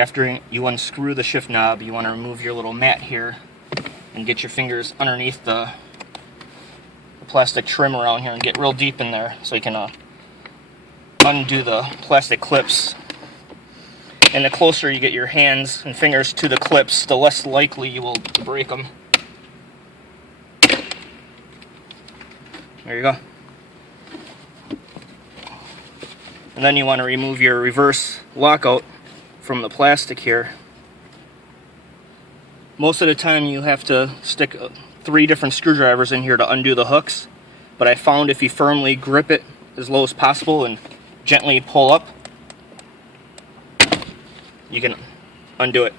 After you unscrew the shift knob, you want to remove your little mat here and get your fingers underneath the plastic trim around here and get real deep in there so you can undo the plastic clips. And the closer you get your hands and fingers to the clips, the less likely you will break them. There you go. And then you want to remove your reverse lockout from the plastic here. Most of the time you have to stick 3 different screwdrivers in here to undo the hooks, but I found if you firmly grip it as low as possible and gently pull up, you can undo it.